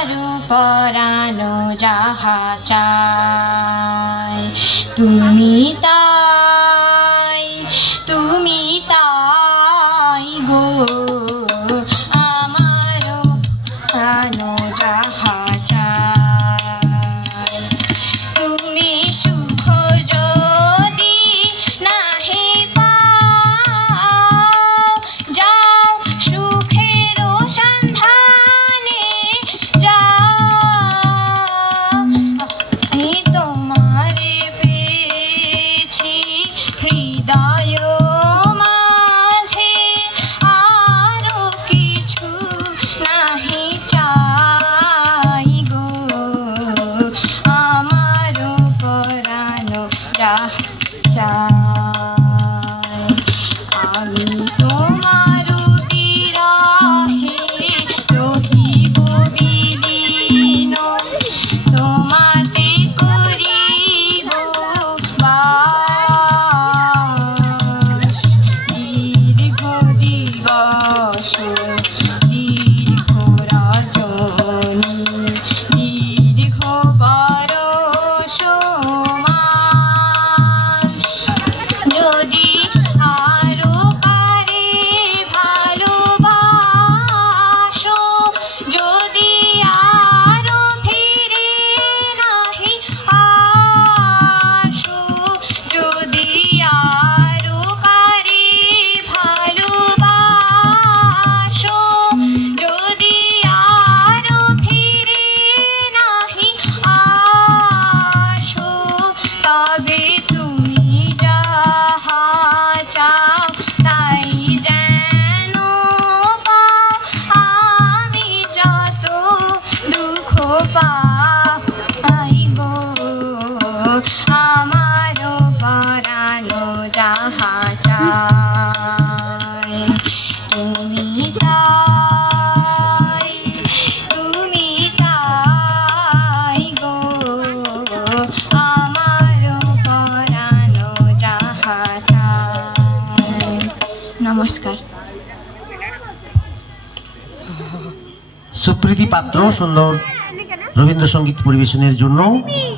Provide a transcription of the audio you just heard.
পরানো যাহা চায় তুমি তাই গো আমারও পরানো যাহা চায় তুমি সুখ যদি নাহি পাও যাও সুখের সন্ধানে আমি তোমারে পেয়েছি হৃদয় মাঝে আরো কিছু নাহি চাই গো আমারও পরানো যাহা চাই আমি তোমার বিরহে রহিব বিলীন তোমাতে করিব বাস দীর্ঘ দিবস দীর্ঘ রজনী দীর্ঘ বরষ মাস যদি আরো পারে ভালোবাসো যদি আরো ফিরে নাহি আসো যদি আরো পারে ভালোবাসো যদি আরো ফিরে নাহি আসো তবে তুমি যাহা চাও তাই যেন পাও আমি যত দুঃখ পাই গো আমারও পরানো যাহা চায় তুমি তাই গো আমারও পরানো যাহা চায়। নমস্কার। সুপ্রীতি পাত্র সুন্দর রবীন্দ্রসঙ্গীত পরিবেশনের জন্য